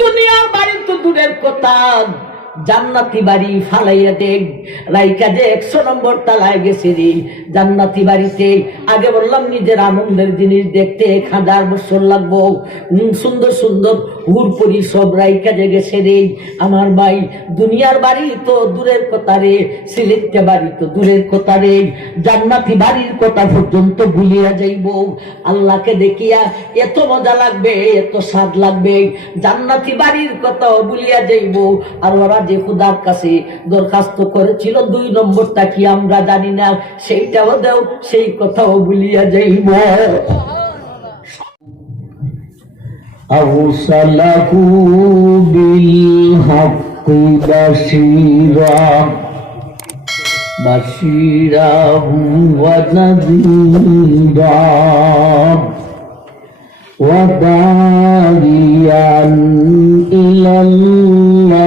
দুনিয়ার বাড়ি তো দূরের কথা, জান্নাতি বাড়ি ফালাইয়া দেখ রাইকা যে 100 নম্বর তালায় গেছে রে। জান্নাতি বাড়িতে আগে বললাম নিজের আনন্দের জিনিস দেখতে 1000 বছর লাগবো। সুন্দর সুন্দর হুরপুরি সব রাইকা যে গেছে রে। আমার ভাই দুনিয়ার বাড়ি তো দূরের কথা রে, সিলেটটা বাড়ি তো দূরের কথা রে, জান্নাতি বাড়ির কথা পর্যন্ত ভুলিয়া যাইব। আল্লাহকে দেখিয়া এত মজা লাগবে, এত স্বাদ লাগবে, জান্নাতি বাড়ির কথাও ভুলিয়া যাইব। আর ওরা যে খুদার কাছে দরখাস্ত করেছিল 2 নম্বরটা কি আমরা জানি না, সেইটাও দাও, সেই কথাও ভুলিয়া যাইব। আরসালাহু বিল হাক্কি বাশীরা ওয়া নাযীরা ওয়া দা'iয়ান ইলাল্লাহি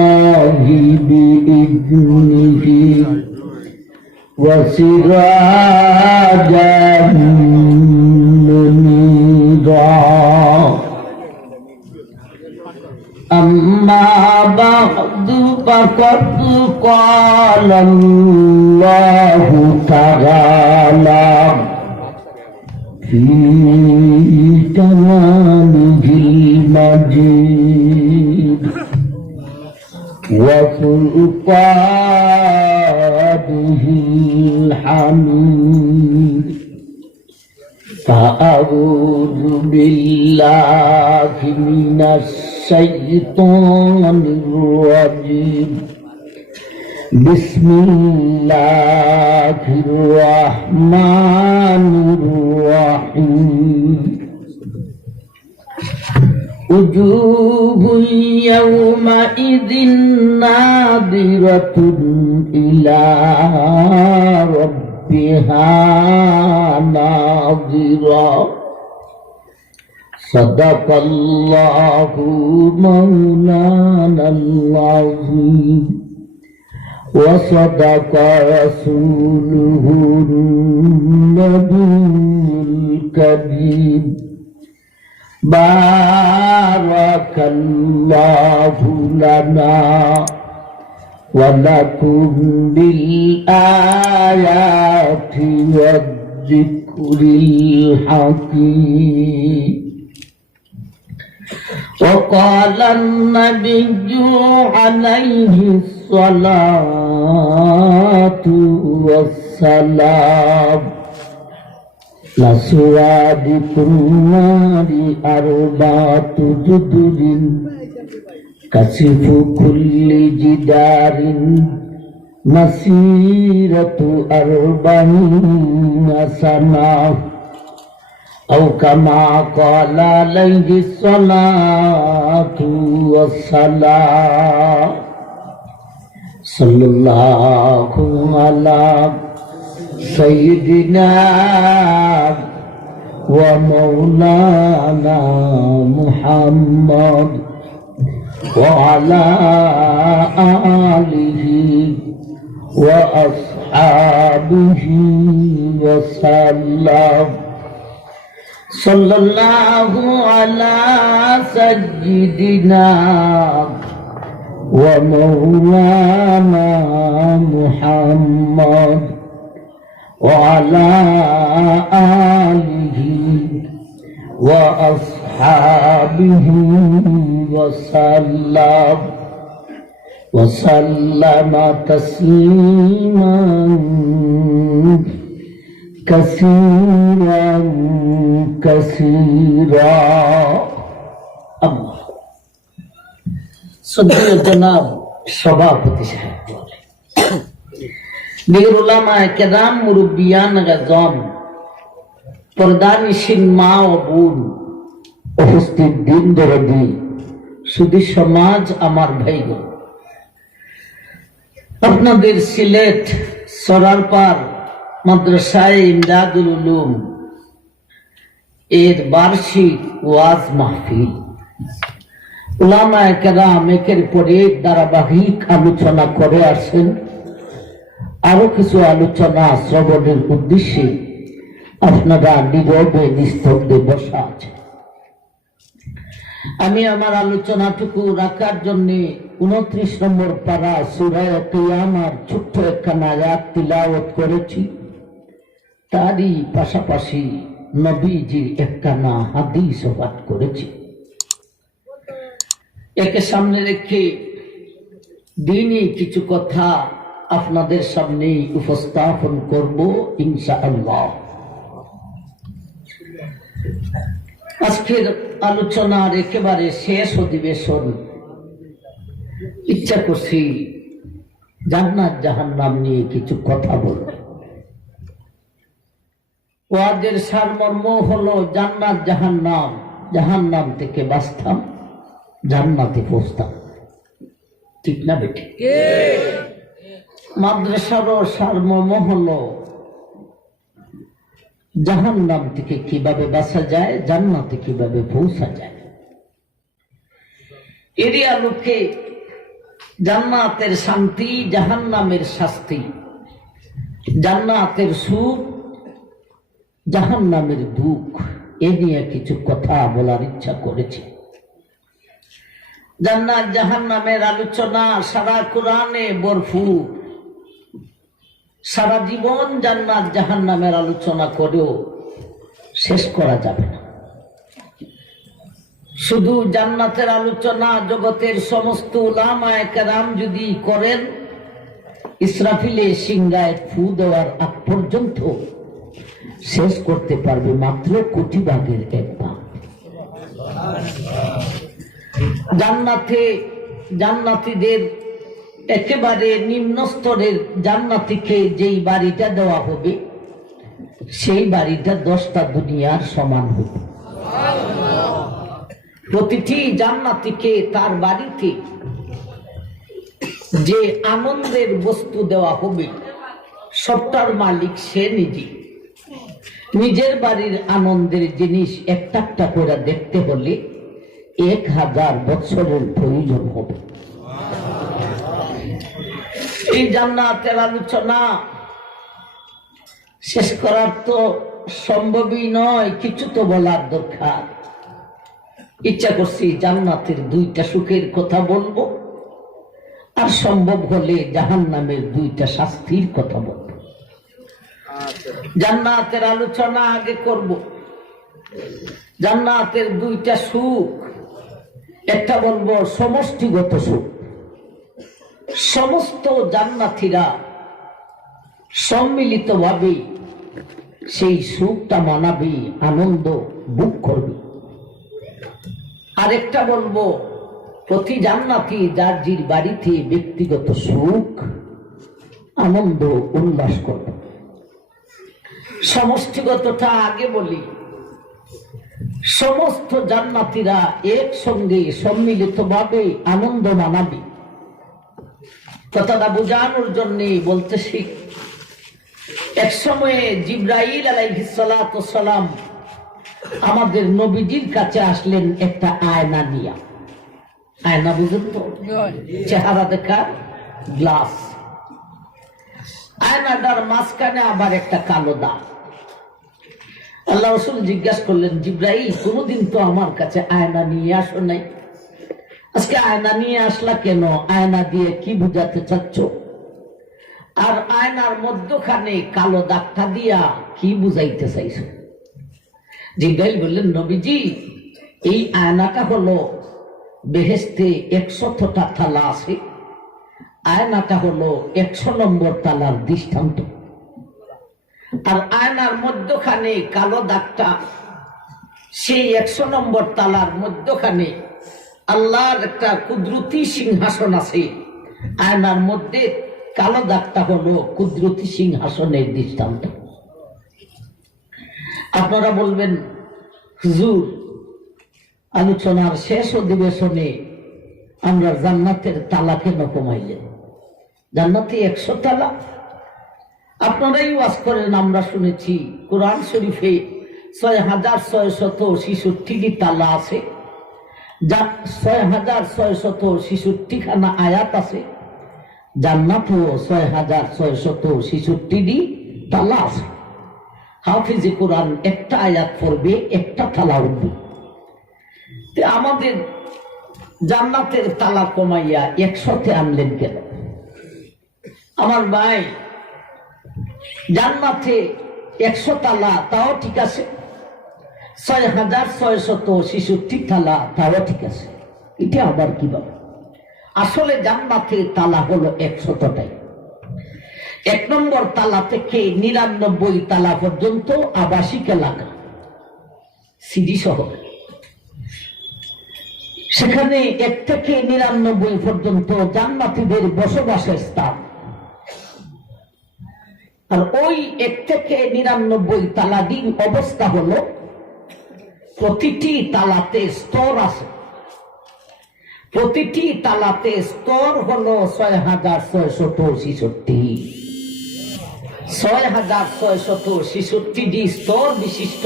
বিইذনিহি ওয়া সিরাজান মুনীরা। أما بعد فقد قال الله تعالى في كلامه المجيد وفرقانه الحميد. فأعوذ بالله من الشيطان الرجيم. بسم الله الرحمن الرحيم. وجوه يومئذ ناظرة إلى ربها ناظرة. صدق الله مولانا العظيم وصدق رسوله النبي الكريم. بارك الله لنا ولكم بالآيات والذكر الحكيم. وقال النبي عليه الصلاة والسلام: لسوادكم النار 4 جدر كشف كل جدار مسيرة 40 سنة أو كما قال عليه الصلاة والسلام. صلى الله على سيدنا ومولانا محمد وعلى آله وأصحابه وسلم. صلى الله على سيدنا ومولانا محمد وعلى آله وأصحابه وسلم وسلم تسليما كثيرا كثيرا. الله. শ্রদ্ধেয় জনাব সভাপতি সাহেব, বীর উলামায়ে কেরাম, মুরব্বিয়ান গাজন, পর্দানিশীন মা ও বোন, উপস্থিত দিন দরদি সুধী সমাজ, আমার ভাইগণ, আপনাদের সিলেট সরারপার মাদ্রাসায়ে ইমদাদুল উলুম এর বার্ষিক ওয়াজ মাহফিল, উলামায়ে কেরাম একের পর এক ধারাবাহিক আলোচনা করে আসেন। আরো কিছু আলোচনা শ্রবণের উদ্দেশ্যে আপনারা নীরবে নিস্তব্ধে বসা আছেন। আমি আমার আলোচনাটুকু রাখার জন্য 29 নম্বর পারা সূরা কিয়ামার ছোট্ট একখানা আয়াত তিলাওয়াত করেছি। তারই পাশাপাশি নবীজির একখানা হাদিস পাঠ করেছি। একে সামনে রেখে দিনই কিছু কথা আপনাদের সামনে উপস্থাপন করব ইনশাআল্লাহ। আজকের আলোচনার একেবারে শেষ অধিবেশন। ইচ্ছা করছি জান্নাত জাহান্নাম নিয়ে কিছু কথা বলব। ওয়াজের সারমর্ম হলো জান্নাত জাহান্নাম, জাহান্নাম থেকে বাঁচতাম, জান্নাতে পৌঁছতাম। ঠিক না বেটি? মাদ্রাসারও সারমর্ম হলো জাহান্নাম থেকে কিভাবে বাঁচা যায়, জান্নাতে কিভাবে পৌঁছা যায়। এরই আলোকে জান্নাতের শান্তি, জাহান্নামের শাস্তি, জান্নাতের সুখ, জাহান্নামের দুঃখ, এ নিয়ে কিছু কথা বলার ইচ্ছা করেছি। জান্নাত জাহান্নামের আলোচনা সারা কোরআনে ভরপুর। সারা জীবন জান্নাত জাহান্নামের আলোচনা করেও শেষ করা যাবে না। শুধু জান্নাতের আলোচনা জগতের সমস্ত উলামায়ে কেরাম যদি করেন, ইসরাফিলে সিংহায় ফু দেওয়ার আগ পর্যন্ত শেষ করতে পারবে মাত্র কোটি ভাগের এক ভাগ। জান্নাতে জান্নাতীদের একেবারে নিম্ন স্তরের জান্নাতীকে যেই বাড়িটা দেওয়া হবে, সেই বাড়িটা 10টা দুনিয়ার সমান হবে। প্রতিটি জান্নাতীকে তার বাড়িতে যে আনন্দের বস্তু দেওয়া হবে, সবটার মালিক সে নিজে। নিজের বাড়ির আনন্দের জিনিস একটা একটা করে দেখতে হলে 1000 বছরের প্রয়োজন হবে। এই জান্নাতের আলোচনা শেষ করার তো সম্ভবই নয়, কিছু তো বলার দরকার। ইচ্ছা করছি জান্নাতের 2টা সুখের কথা বলবো, আর সম্ভব হলে জাহান্নামের 2টা শাস্তির কথা বলবো। জান্নাতের আলোচনা আগে করব। জান্নাতের 2টা সুখ, একটা বলবো সমষ্টিগত সুখ। সমস্ত জান্নাতীরা সম্মিলিতভাবে সেই সুখটা মানাবে, আনন্দ ভোগ করবে। আরেকটা বলবো প্রতি জান্নাতী যার জির বাড়িতে ব্যক্তিগত সুখ, আনন্দ উল্লাস করবে। সমষ্টিগতটা আগে বলি। সমস্ত জান্নাতীরা একসঙ্গে সম্মিলিতভাবে আনন্দ মানাবে। কথাটা বোঝানোর জন্য বলতেছি, এক সময়ে জিবরাইল আলাইহিস সালাতু ওয়াস সালাম আমাদের নবীজির কাছে আসলেন একটা আয়না নিয়ে। আয়না বুঝেন তো? চেহারা দেখা গ্লাস। আয়নাটার মাঝখানে আবার একটা কালো দাগ। আল্লাহ রাসূল জিজ্ঞাসা করলেন, জিবরাইল, কোনদিন তো আমার কাছে আয়না নিয়ে আসো নাই, আজকে আয়না নিয়ে আসলা কেন? আয়না দিয়ে কি বুঝাতে চাচ্ছ? আর আয়নার মধ্যখানে কালো দাগটা দিয়া কি বুঝাইতে চাইছো? জিবরাইল বললেন, নবীজি, এই আয়নাটা হলো বেহেশতে 100টা তালা আছে। আয়নাটা হলো 100 নম্বর তালার দৃষ্টান্ত। আর আয়নার মধ্যখানে কালো দাগটা, সেই 100 নম্বর তালার মধ্যখানে আল্লাহর একটা কুদরতি সিংহাসন আছে। আয়নার মধ্যে কালো দাগটা হলো কুদরতি সিংহাসনের দৃষ্টান্ত। আপনারা বলবেন, হুজুর, আলোচনার শেষ অধিবেশনে আমরা জান্নাতের তালা কেন কমাইলেন? জান্নাতে 100 তালা। আপনারাই ওয়াজ করেন, আমরা শুনেছি কোরআন শরীফে 6666 তালা আছে, 6666 খানা আয়াত আছে। জান্নাতেও 6666 তালা আছে। হাফিজে কোরআন একটা আয়াত পড়বে, একটা তালা উঠবে। আমাদের জান্নাতের তালা কমাইয়া 100-তে আনলেন কেন? আমার ভাই, জান্নাতে 100 তালা তাও ঠিক আছে, 6666 তালা তাও ঠিক আছে, এটা আবার কিভাবে? আসলে জান্নাতের তালা হলো 100টাই। 1 নম্বর তালা থেকে 99 তালা পর্যন্ত আবাসিক এলাকা, সিডি শহর। সেখানে 1 থেকে 99 পর্যন্ত জান্নাতীদের বসবাসের স্থান। আর ওই 1 থেকে 99 তালাটির অবস্থা হলো প্রতিটি তালাতে স্তর আছে। প্রতিটি তালাতে স্তর হলো 6666। 6666টি স্তর বিশিষ্ট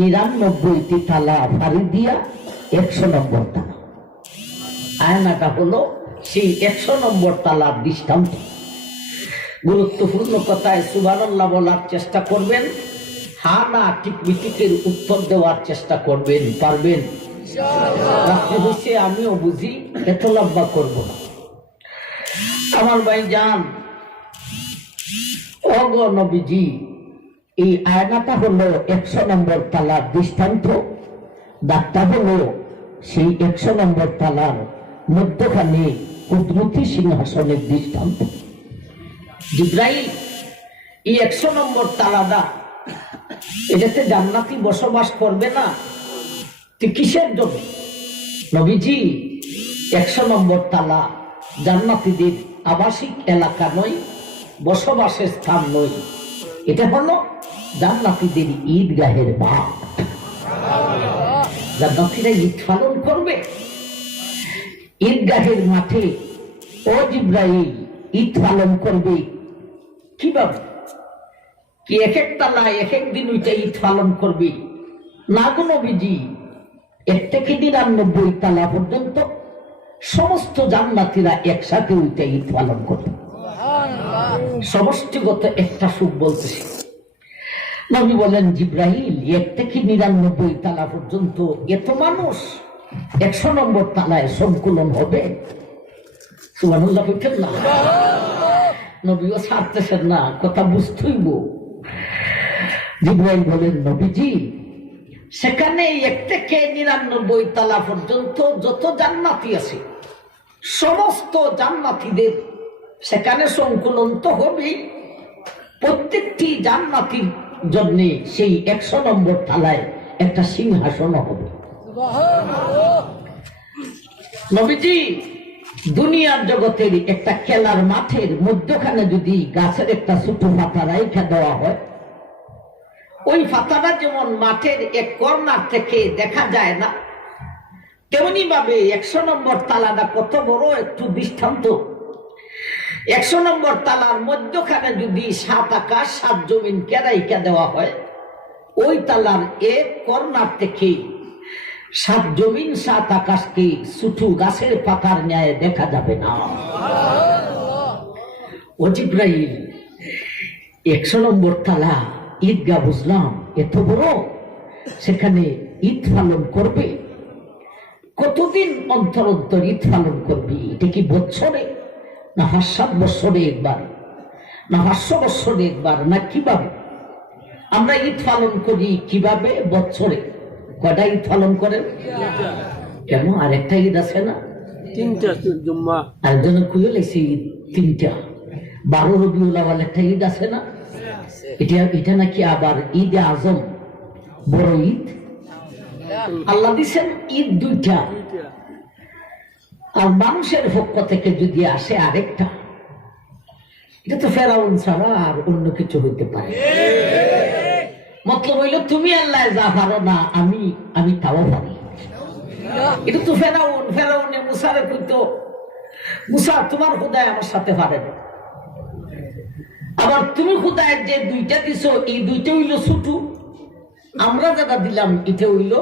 99টি তালা ফাড়ি দিয়া 100 নম্বর তালা। আয়নাটা হলো সেই 100 নম্বর তালার দৃষ্টান্ত। গুরুত্বপূর্ণ কথায় সুবহানাল্লাহ বলার চেষ্টা করবেন, হা না টিকমিটিকের উত্তর দেওয়ার চেষ্টা করবেন। পারবেন? রাত্রি হয়েছে, আমিও বুঝি, এত লম্বা করব না। আমার ভাই যান, ওগো নবীজি, এই আয়নাটা হলো 100 নম্বর তালার দৃষ্টান্ত। দাগটা হলো সেই 100 নম্বর তালার মধ্যখানে কুদরতি সিংহাসনের দৃষ্টান্ত। জিবরাইল, এই 100 নম্বর তালাটা, এটাতে জান্নাতি বসবাস করবে না, তুই কিসের জন্য? নবীজি, 100 নম্বর তালা জান্নাতীদের আবাসিক এলাকা নয়, বসবাসের স্থান নয়, এটা হলো জান্নাতীদের ঈদগাহের মাঠ। জান্নাতীরা ঈদ পালন করবে ঈদগাহের মাঠে। ও জিবরাইল, ঈদ পালন করবে কিভাবে? কি 1 তালা 1 দিন ওইটা ঈদ পালন করবে? না গো নবীজি, 1 থেকে 99 তালা পর্যন্ত সমস্ত জান্নাতীরা একসাথে ওইটা ঈদ পালন করবে। সমষ্টিগত একটা সুখ বলতেছি। নবী বলেন, জিবরাইল, 1 থেকে 99 তালা পর্যন্ত এত মানুষ 100 নম্বর তালায় সংকুলন হবে? সুবহানাল্লাহ বলছেন না? নবীও ছাড়তেছেন না, কথা বুঝতেইব। জিবরাইল বলেন, নবীজি, সেখানে 1 থেকে 99 তালা পর্যন্ত যত জান্নাতি আছে, সমস্ত জান্নাতীদের সেখানে সংকুলন তো হবেই। প্রত্যেকটি জান্নাতীর জন্য সেই 100 নম্বর তালায় একটা সিংহাসন হবে। নবীজি, দুনিয়ার জগতের একটা খেলার মাঠের মধ্যখানে যদি গাছের একটা ছোট পাতা রাইখা দেওয়া হয়, ওই পাতাটা যেমন মাঠের এক কর্নার থেকে দেখা যায় না, তেমনি ভাবে 100 নম্বর তালাটা কত বড় একটু দৃষ্টান্ত। 100 নম্বর তালার মধ্যখানে যদি 7 আকাশ 7 জমিন কেরাইকা দেওয়া হয়, ওই তালার এক কর্নার থেকে 7 জমিন 7 আকাশকে ছোট গাছের পাতার ন্যায় দেখা যাবে না। ও জিবরাইল, 100 নম্বর তালা ঈদগাহ বুঝলাম এত বড়, সেখানে ঈদ পালন করবে। কতদিন অন্তর অন্তর ঈদ পালন করবে? এটা কি বছরে, না 7 বছরে একবার, না 500 বছরে একবার, না কিভাবে? আমরা ঈদ পালন করি কিভাবে? বছরে। কয়টা ঈদ পালন করেন? কেন, আরেকটা ঈদ আছে না? 3টা জুম্মা। আরেকজনে খুঁজে লেগেছে ঈদ 3টা। 12 রবিউল আউয়াল একটা ঈদ আছে না? এটা নাকি আবার ঈদে আজম, বড় ঈদ। আল্লাহ দিচ্ছেন ঈদ 2টা, আর মানুষের পক্ষ থেকে যদি আসে আরেকটা, এটা তো ফেরাউন ছাড়া আর অন্য কিছু হইতে পারে। মতলব হইল, তুমি আল্লাহ যা পারো না, আমি তাও পারি। এটা তো ফেরাউনে মুসারে কইতো, মুসা, তোমার খোদায় আমার সাথে পারে না, আবার তুমি খোদায় যে 2টা দিছো, এই 2টা হইল ছোট, আমরা যারা দিলাম এটা হইল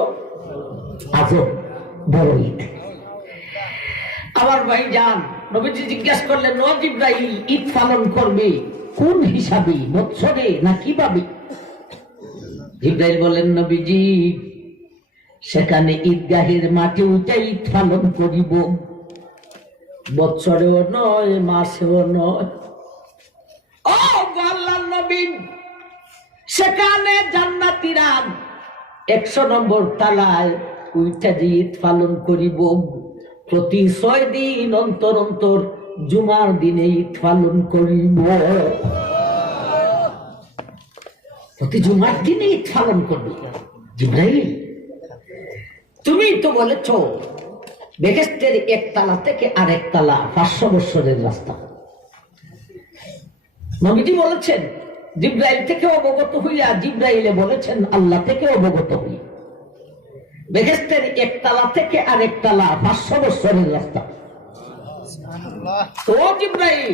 আজব, বড় ঈদ। আমার ভাই যান, নবীজি জিজ্ঞাসা করলেন, ও জিবরাইল, ঈদ পালন করবে কোন হিসাবে, বৎসরে না কিভাবে? জিবরাইল বলেন, নবীজি, সেখানে ঈদগাহের মাঠে উঠে ঈদ পালন করিব, বৎসরেও নয় মাসেও নয়। ও আল্লাহর নবী, সেখানে জান্নাতীরা 100 নম্বর তালায় উঠে যে ঈদ পালন করিব, প্রতি 6 দিন অন্তর অন্তর জুমার দিনে ঈদ পালন করিব। প্রতি জুমার দিনে ঈদ পালন করবে। জিবরাইল, তুমি তো বলেছ বেহেশতের একতলা থেকে আরেক তালা 500 বছরের রাস্তা। নবীজি বলেছেন জিবরাইল থেকে অবগত হইয়া, জিবরাইলে বলেছেন আল্লাহ থেকে অবগত হইয়া, বেহেশতের একতলা থেকে আরেক তালা 500 বছরের রাস্তা। তো জিবরাইল,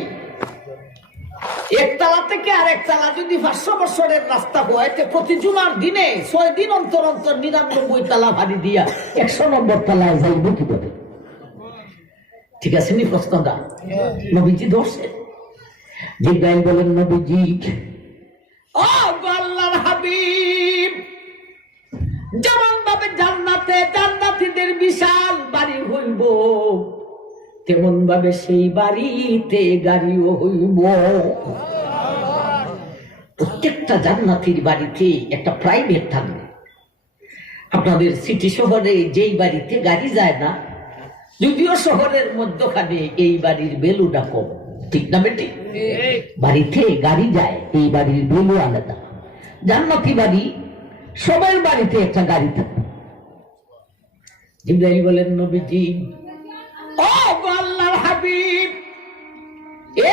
একতলা থেকে আরেক তালা যদি 500 বছরের রাস্তা হয়, তো প্রতি জুমার দিনে 6 দিন অন্তর অন্তর 99 তালা ভারী দিয়া 100 নম্বর তালায় যাইব কি বলে? ঠিক আছে নি প্রশ্নটা? নবীজি ধরছেন। জিবরাইল বলেন, নবীজি, ও আল্লাহর হাবিব, যেমন ভাবে জান্নাতে জান্নাতীদের বিশাল বাড়ি হইব, তেমন ভাবে সেই বাড়িতে গাড়িও হইব। প্রত্যেকটা জান্নাতীর বাড়িতে একটা প্রাইভেট থাকবে। আপনাদের সিটি শহরে যেই বাড়িতে গাড়ি যায় না, যদিও শহরের মধ্যখানে এই বাড়ির বেলুটা কম, ঠিক না বেটি? বাড়িতে গাড়ি যায়, এই বাড়ির বেলু আলাদা। জান্নাতি বাড়ি, সবার বাড়িতে একটা গাড়ি থাকে। জিবরাইল বলেন, নবীজি, ও আল্লাহর হাবিব,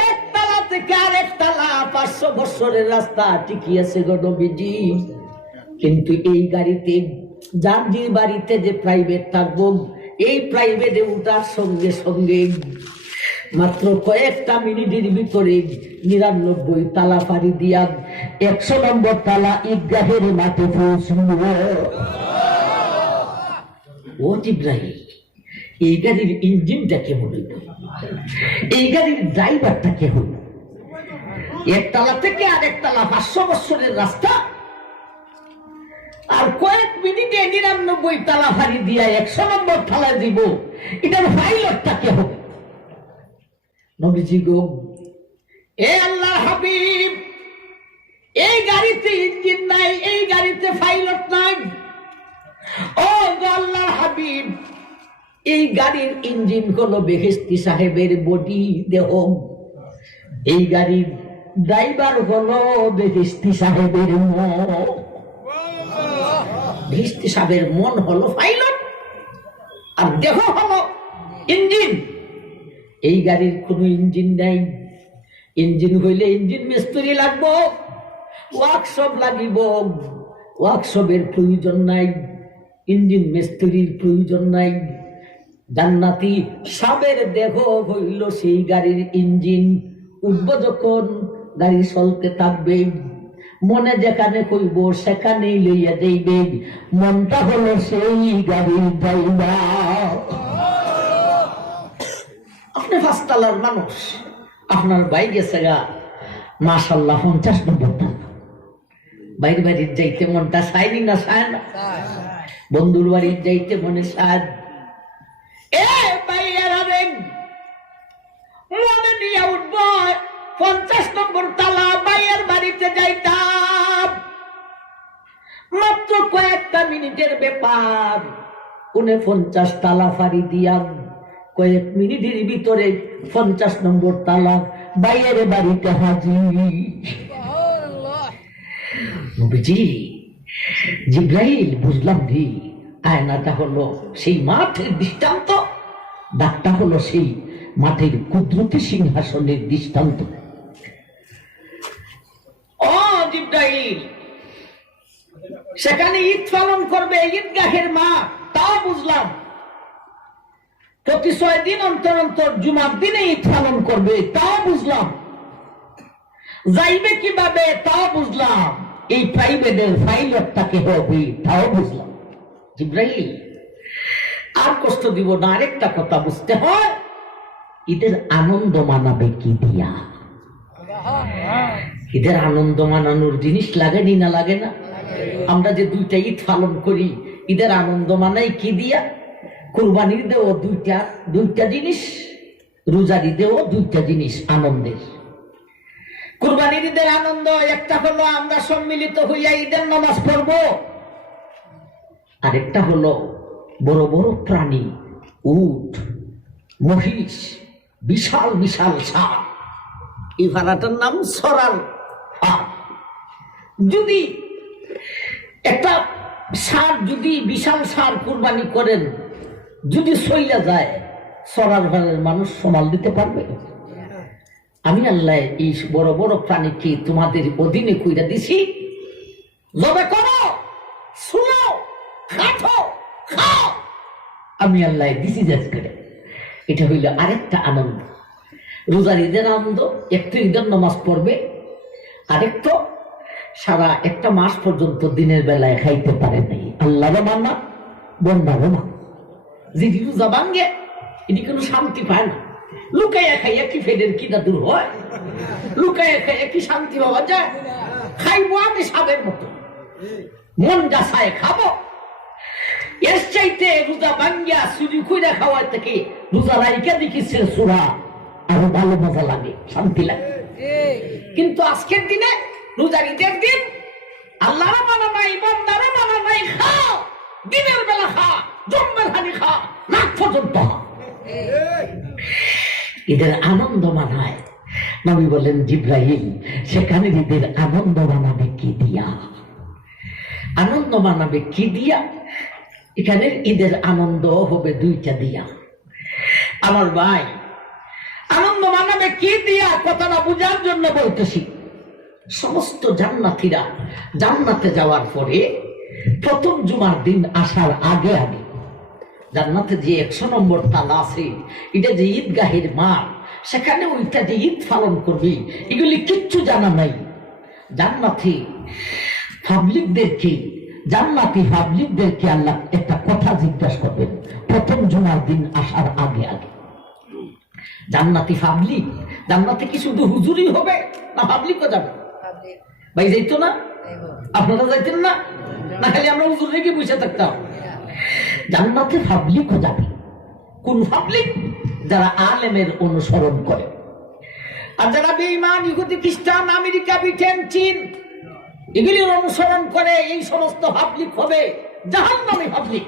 একতলা থেকে আরেক তালা 500 বছরের রাস্তা ঠিকই আছে গো নবীজি, কিন্তু এই গাড়িতে, যার যে বাড়িতে যে প্রাইভেট থাকবো, এই প্রাইভেটে উঠার সঙ্গে সঙ্গে মাত্র কয়েকটা মিনিটের ভিতরে 99 তালা পাড়ি দিয়া 100 নম্বর তালা ঈদগাহের মাঠে পৌঁছব। ও জিবরাইল, এই গাড়ির ইঞ্জিনটা কেমন হইল? এই গাড়ির ড্রাইভারটা কে হইল? একতলা থেকে আরেক তালা 500 বছরের রাস্তা, আর কয়েক মিনিটে 99 তালা ফাড়ি দিয়া 100 নম্বর তালায় দিব, এটার পাইলটটা কে হবে? নবীজি গো, এ আল্লাহর হাবিব, এই গাড়িতে ইঞ্জিন নাই, এই গাড়িতে পাইলট নাই। ও আল্লাহর হাবিব, এই গাড়ির ইঞ্জিন হলো বেহেশতি সাহেবের বডি দেহ, এই গাড়ির ড্রাইভার হলো বেহেশতি সাহেবের মন। বেহেশতি সাহেবের মন হলো পাইলট, আর দেহ হলো ইঞ্জিন। এই গাড়ির কোনো ইঞ্জিন নাই। ইঞ্জিন হইলে ইঞ্জিন মিস্ত্রি লাগবো, ওয়ার্কশপ লাগিব, ওয়ার্কশপের প্রয়োজন নাই, ইঞ্জিন মিস্ত্রির প্রয়োজন নাই। জান্নাতি সাবের দেহ হইল সেই গাড়ির ইঞ্জিন। উঠব যখন গাড়ি চলতে থাকবে, মনে যেখানে কইব সেখানেই লইয়া যাইবে, মনটা হলো সেই গাড়ির ড্রাইভার। আপনি 5 তলার মানুষ, আপনার বাই গেছে গা মাশাআল্লাহ 50 নম্বর তালা, বাইরে বাড়ির যাইতে মনটা চায়নি না? চায় না? বন্ধুর বাড়ির যাইতে মনে চায়। এ ভাইয়েরা রে, মনে নিয়ে উঠব 50 নম্বর তালা ভাইয়ের বাড়িতে যাইতাম, মাত্র কয়েকটা মিনিটের ব্যাপার। 49 তালা ফাড়ি দিয়া কয়েক মিনিটের ভিতরে 50 নম্বর তালা বাইয়ের বাড়িতে হাজির। নবীজি, জিবরাইল, বুঝলাম রে, আয়নাটা হলো সেই মাঠের দৃষ্টান্ত, ডাকটা হলো সেই মাঠের কুদরতি সিংহাসনের দৃষ্টান্ত। ও জিবরাইল, সেখানে ঈদ পালন করবে, ঈদগাহের মা, তাও বুঝলাম। প্রতি 6 দিন অন্তর অন্তর জুমার দিনে ঈদ পালন করবে, তাও বুঝলাম। যাইবে কিভাবে, তাও বুঝলাম। এই প্রাইভেটের পাইলটটাকে হবে, তাও বুঝলাম। জিবরাইল, আর কষ্ট দিব না, আরেকটা কথা বুঝতে হয়, ঈদের আনন্দ মানাবে কি দিয়া? ঈদের আনন্দ মানানোর জিনিস লাগেনি না লাগে না? আমরা যে 2টা ঈদ পালন করি, ঈদের আনন্দ মানাই কি দিয়া? কুরবানির দেও দুইটা জিনিস, রোজার ঈদেও দুইটা জিনিস আনন্দের। কুরবানির ঈদের আনন্দ একটা হলো আমরা সম্মিলিত হইয়া ঈদের নামাজ পড়ব, আরেকটা হলো বড় বড় প্রাণী, উট, মহিষ, বিশাল বিশাল ষাঁড়, এই ভাড়াটার নাম সরার ফাড়। যদি একটা ষাঁড়, যদি বিশাল ষাঁড় কুরবানি করেন, যদি সইলা যায়, সরার ভাড়ের মানুষ সামাল দিতে পারবে? আমি আল্লাহ এই বড় বড় প্রাণীকে তোমাদের অধীনে কইরা দিছি, জবে করো, শুনো, কাটো, খাও। আমি আল্লাহ দিছি যাচ করে। এটা হইল আরেকটা আনন্দ। রোজার ঈদের আনন্দ, একটু ঈদের নামাজ পড়বে, আরেকটা সারা একটা মাস পর্যন্ত দিনের বেলায় খাইতে পারে নাই, আল্লাহরও মান্না, বন্দারও না। যদি রোজা ভাঙ্গে, এটি কোনো শান্তি পায় না। লুকাইয়া খাইয়া কি ফেদের কি দূর হয়? লুকাইয়া খাইয়া কি শান্তি পাওয়া যায়? খাইবো আমি সাদের মতো, মন যা চায় খাবো। এর চাইতে রোজা ভাঙ্গিয়া চুরি কইরা খাওয়ার থেকে রোজা রাইকা দেখিছে সুরা আরো ভালো মজা লাগে, শান্তি লাগে। কিন্তু আজকের দিনে, রোজার ঈদের দিন, আল্লাহর মানা নাই, বান্দারও মানা নাই, খা, দিনের বেলা খা, জম্মের হানি খা, রাত পর্যন্ত। ঈদের আনন্দ মানায়। নবী বলেন, জিব্রাইল সেখানে ঈদের আনন্দ মানাবে কি দিয়া? আনন্দ মানাবে কি দিয়া? এখানে ঈদের আনন্দ হবে দুইটা দিয়া। আমার ভাই, আনন্দ মানাবে কি দিয়া কথাটা বুঝার জন্য বলতেছি। সমস্ত জান্নাতীরা জান্নাতে যাওয়ার পরে প্রথম জুমার দিন আসার আগে আগে জান্নাতে যে 100 নম্বর তালা আছে, এটা যে ঈদগাহের মাঠ, সেখানে ওইটা যে ঈদ পালন করবি, এগুলি কিচ্ছু জানা নাই। জান্নাতি পাবলিকদেরকে আল্লাহ একটা কথা জিজ্ঞাসা করবেন প্রথম জুমার দিন আসার আগে আগে। জান্নাতি পাবলিক, জান্নাতে কি শুধু হুজুরই হবে না পাবলিকও যাবে? ভাই যাইতো না? আপনারা যাইতেন না? না খালি আমরা হুজুর রেখে বসে থাকতাম? জান্নাতে পাবলিকও যাবে। কোন পাবলিক? যারা আলেমের অনুসরণ করে। আর যারা বেঈমান, ইহুদি, খ্রিস্টান, আমেরিকা, ব্রিটেন, চীন, এগুলির অনুসরণ করে, এই সমস্ত পাবলিক হবে জাহান্নামী পাবলিক।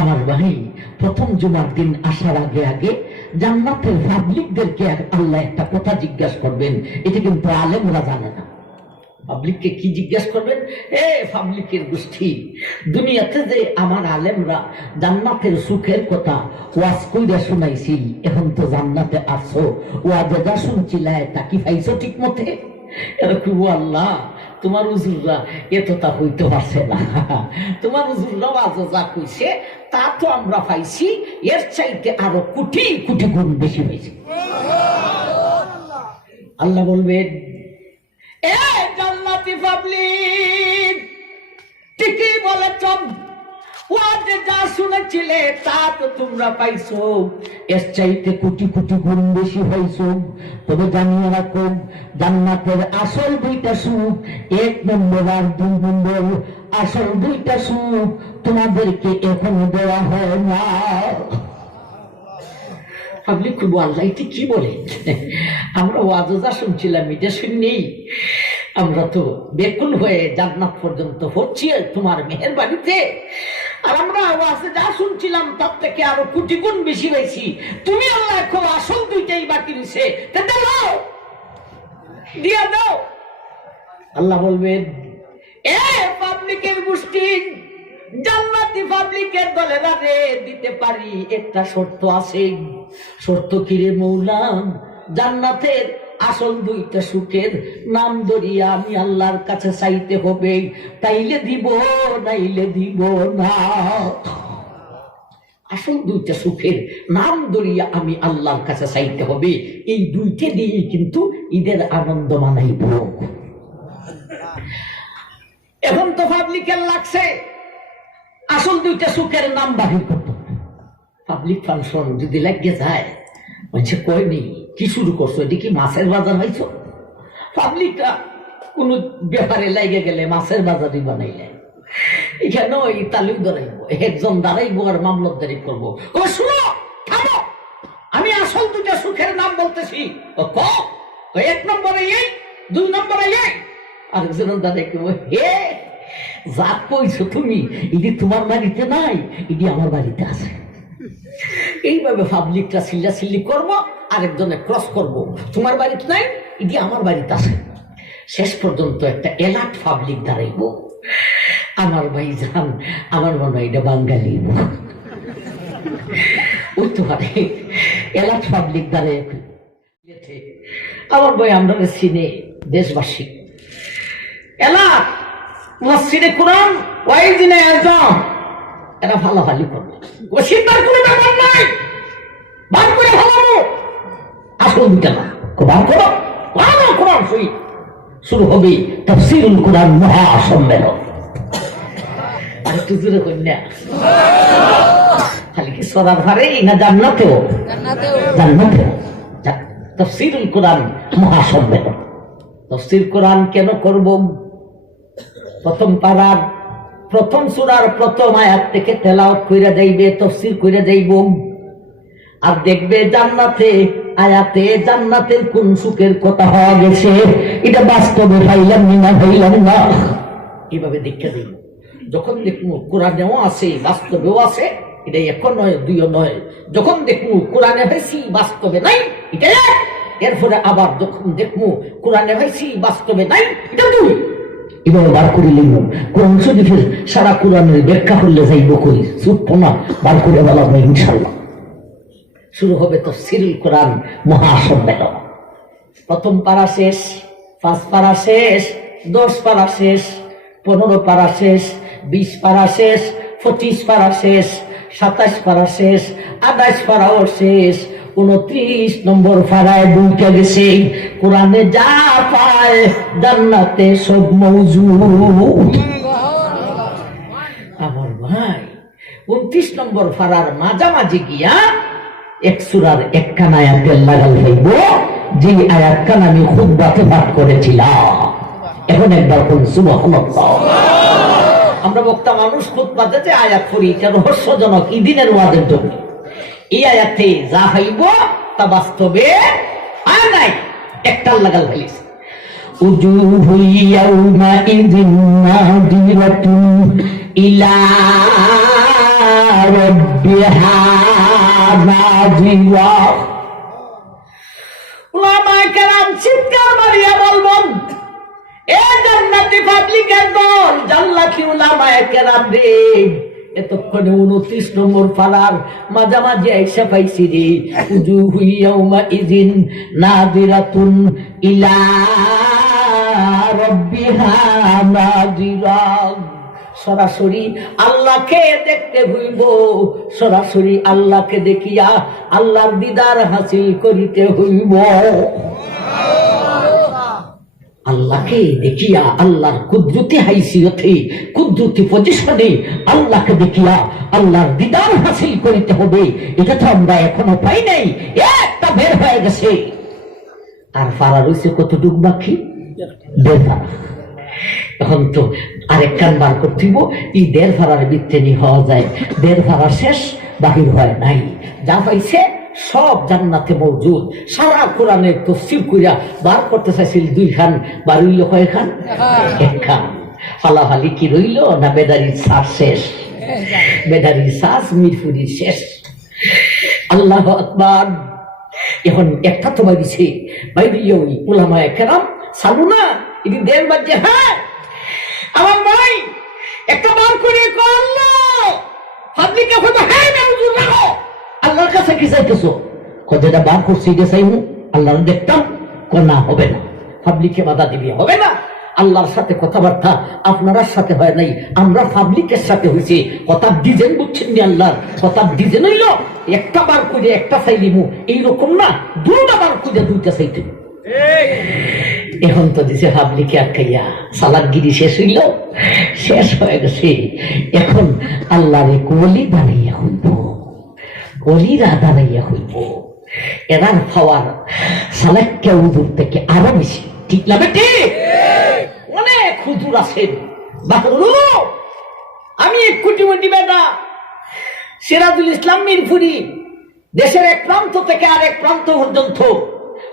আমার ভাই, প্রথম জুমার দিন আসার আগে আগে জান্নাতের পাবলিকদেরকে আল্লাহ একটা কথা জিজ্ঞাসা করবেন। এটা কিন্তু আলেমরা জানে না। পাবলিককে কি জিজ্ঞাসা করবেন? এ পাবলিকের গোষ্ঠী, দুনিয়াতে যে আমার আলেমরা জান্নাতের সুখের কথা ওয়াজ কইরা শুনাইছিল, এখন তো জান্নাতে আসছো, ওয়াজে যা শুনছিলাম তা কি পাইছো ঠিক মতে? এরকম আল্লাহ, তোমার হুজুররা এতটা হইতে পারছে না, তোমার হুজুররা ওয়াজে যা কইছে তা তো আমরা পাইছি, এর চাইতে আরো কোটি কোটি গুণ বেশি হয়েছে। আল্লাহ বলবেন, এ জান্নাতি পাবলিক, ঠিকই বলেছ, ওয়াজে যা শুনেছিলে তা তো তোমরা পাইছো, এর চাইতে কোটি কোটি গুণ বেশি হয়েছ। তবে জানিয়ে রাখো, জান্নাতের আসল দুইটা সুখ, 1 নম্বর আর 2 নম্বর, আসল দুইটা সুখ তোমাদেরকে এখনো দেওয়া হয় না। পাবলিক খুব আল্লাহ এটি কি বলে? আমরা ওয়াজে যা শুনছিলাম এটা শুনলেই আমরা তো বেকুল হয়ে জান্নাত পর্যন্ত হচ্ছি তোমার মেহেরবানিতে। আর আমরা ওয়াজে যা শুনছিলাম তার থেকে আরো কোটি গুণ বেশি হয়েছি। তুমি আল্লাহ এখন আসল দুইটাই বাকি রয়েছে, দিয়া দাও। আল্লাহ বলবেন, এ পাবলিকের গোষ্ঠী, জান্নাতি পাবলিকের দলেরা রে, দিতে পারি, একটা শর্ত আছে। শর্ত কি রে মৌলা? জান্নাতের আসল দুইটা সুখের নাম ধরিয়া আমি আল্লাহর কাছে চাইতে হবে, তাইলে দিব, নাইলে দিব না। আসল দুইটা সুখের নাম ধরিয়া আমি আল্লাহর কাছে চাইতে হবে, এই দুইটা দিয়ে কিন্তু ঈদের আনন্দ মানাইব। এখন তো পাবলিকের লাগছে আসল দুইটা সুখের নাম বাহির করতে। পাবলিক ফাংশন যদি লাগিয়ে যায়, বলছে কয়নি কি শুরু করছো, এটি কি মাছের বাজার হয়েছ? পাবলিকরা কোন ব্যাপারে লাগে গেলে মাছের বাজারই বানাইলে। এখানে ওই তালু দাঁড়াইবো, একজন দাঁড়াইবো আর মামলতদারি করবো। ও শুনো, থামো, আমি আসল দুটা সুখের নাম বলতেছি। ও ক, ও 1 নম্বরে এই, 2 নম্বরে এই। আরেকজন দাঁড়াইবো, হে যা কইছো তুমি, এটি তোমার বাড়িতে নাই, এটি আমার বাড়িতে আছে। এইভাবে পাবলিকটা চিল্লাচিল্লি করবো, আরেকজনে ক্রস করবো, তোমার বাড়িতে নাই, এটি আমার বাড়িতে আছে। শেষ পর্যন্ত একটা এলাট পাবলিক দাঁড়াইব। আমার ভাই জান, আমার মনে হয় এটা বাঙালি ওই তো পারে, এলাট পাবলিক দাঁড়াই। আমার ভাই আমরা চিনে দেশবাসী, এলাট মসজিদে কোরআন ওই দিনে একজন এরা ভালোভালি করবে, অস্বীকার কোনো ব্যাপার নাই, বার করে ভালো আসল দিতে না, বার করো কোরআন সই। শুরু হবে তাফসীরুল কোরআন মহাসম্মেলন। আরেকটু জোরে কন্যা, খালি কি সরার ভারেই না জান্নাতেও? জান্নাতেও। তাফসীরুল কোরআন মহাসম্মেলন। তাফসীর কোরআন কেন করব? প্রথম পারার প্রথম সূরার প্রথম আয়াত থেকে তেলাওয়াত কইরা যাইবে, তাফসীর কইরা যাইব, আর দেখবে জান্নাতে আয়াতে জান্নাতের কোন সুখের কথা হওয়া গেছে, এটা বাস্তবে পাইলাম না পাইলাম না, এইভাবে দেখে দিই। যখন দেখবো কোরআনেও আছে বাস্তবেও আছে, এটা এখন নয়, 2 নয়, যখন দেখবো কোরআনে হয়েছি বাস্তবে নাই, এটা এরপরে আবার যখন দেখবো কোরআনে হয়েছি বাস্তবে নাই, এটা 2। এভাবে বার করে লিখব। কোরআন শরীফের সারা কোরআনের ব্যাখ্যা করলে যাইব কই, ছুটবো না, বার করে বলা হবে ইনশাল্লাহ। শুরু হবে তাফসীরুল কোরআন মহাসম্মেলন। প্রথম পারা শেষ, 5 পারা শেষ, 10 পারা শেষ, 15 পারা শেষ, 20 পারা শেষ, 25 পারা শেষ, 27 পারা শেষ, 28 পারাও শেষ, 29 নম্বর পারায় ঢুকে গেছে। কোরআনে যা পায় জান্নাতে সব মওজুদ। আমার ভাই 29 নম্বর পারার মাঝামাঝি গিয়া 1 সূরার 1 খান আয়াতের লাগাল হইব, যে আয়াত খান আমি খুতবাতে পাঠ করেছিলাম। এখন একবার কোন সুবহানাল্লাহ। আমরা বক্তা মানুষ খুতবাতে যে আয়াত পড়ি, এটা রহস্যজনক, ঈদিনের ওয়াজের জন্য। এই আয়াতে যা হইব তা বাস্তবে হয় নাই, একটা লাগাল হইছে। উজুহু ইয়াউমাইযিন নাযিরাতুন ইলা রাব্বিহা নাযিরা। উলামায়ে কেরাম চিৎকার মারিয়া বলবেন, এ জান্নাতি পাবলিকের দল, জান্নাতি উলামায়ে কেরাম রে, এতক্ষণে 29 নম্বর পারার মাঝামাঝি আইসা পাইছি রে। উজুহু ইয়াউমাইযিন নাযিরাতুন ইলা রাব্বিহা নাযিরা। সরাসরি আল্লাহকে দেখতে হইব, সরাসরি আল্লাহকে দেখিয়া আল্লাহর দিদার হাসিল করিতে হইব। আল্লাহকে দেখিয়া আল্লাহর কুদরতি হাইসিয়তে, কুদরতি পজিশনে আল্লাহকে দেখিয়া আল্লাহর দিদার হাসিল করিতে হবে। এটা তো আমরা এখনো পাই নাই, একটা বের হয়ে গেছে। আর পারা রয়েছে কতটুক বাকি? 1.5 পারা। এখন তো আরেক কান বার করতেইব, এই 1.5 পারার ভিত্তি হওয়া যায়। 1.5 পারা শেষ, বাহির হয় নাই, যা পাইছে সব জান্নাতে মওজুদ। সারা কোরআনের তাফসীর কইরা বার করতে চাইছিল 2 খান, বার হইল কয় খান? 1 খান। ফালাফালি কি রইল না? বেদারির শ্বাস শেষ, বেদারির শ্বাস মিরপুরির শেষ। আল্লাহু আকবার। এখন একটা তো বাইছে, বাইরে ওই উলামায়ে কেরাম চালু না, এটি 1.5 বাজে। হ্যাঁ আমার ভাই, একটা বার করে আল্লাহ পাবলিকে হয়তো হ্যাঁ নাউজুল রাখো, আল্লাহর কাছে কি চাইতেছো? যেটা বার করছি এটা চাইমু, আল্লাহর দেখতাম, না হবে না, পাবলিকে বাধা দিবি, হবে না। আল্লাহর সাথে কথাবার্তা আপনার সাথে হয় নাই, আমরা পাবলিকের সাথে হয়েছে। কথা ডিজাইন বুঝছেন নি? আল্লাহর কথা ডিজাইন হইল, একটা বার করে একটা চাইলিমু, এইরকম না, 2টা বার করে 2টা চাইতে। এখন তো দিছে পাবলিকে আটকাইয়া, সালাদগিরি শেষ হইল, শেষ হয়ে গেছে। এখন আল্লাহরে কলি দাঁড়াইয়া হইব, কলিরা দাঁড়াইয়া হইব। এরার পাওয়ার সালাক্কা হুজুর থেকে আরো বেশি, ঠিক না বেটি? অনেক হুজুর আছেন, আমি 1 কোটি বেটা সিরাজুল ইসলাম মিরপুরি দেশের এক প্রান্ত থেকে আরেক প্রান্ত পর্যন্ত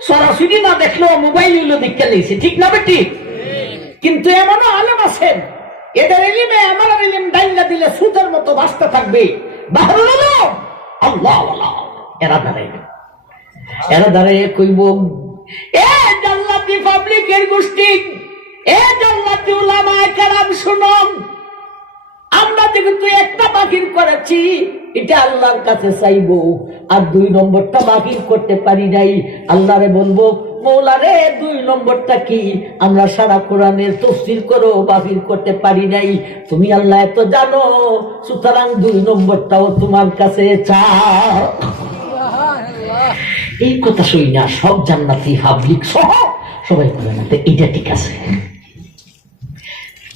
সরাসরি না দেখলেও মোবাইল হইলো দীক্ষা নিয়েছে, ঠিক না বেটি? কিন্তু এমনও আলেম আছেন, এদের এলিমে আমার এলিম ডাইল্লা দিলে সুদের মতো বাঁচতে থাকবে। বাহরুল আলম আল্লাহ আল্লাহ, এরা দাঁড়াইয়ে কইব, এ জান্নাতি পাবলিকের গোষ্ঠী, এ জান্নাতি উলামায়ে কেরাম, শুনুন, আমরা যেহেতু একটা বাকির করেছি, এটা আল্লাহর কাছে চাইবো, আর 2 নম্বরটা বাকির করতে পারি নাই। আল্লাহরে বলবো, মৌলা রে 2 নম্বরটা কি? আমরা সারা কোরআনের তাফসীর করো বাকির করতে পারি নাই, তুমি আল্লাহ এত জানো, সুতরাং 2 নম্বরটাও তোমার কাছে চাও। এই কথা শুই না সব জান্নাতি পাবলিক সহ সবাই বলে না এইটা ঠিক আছে।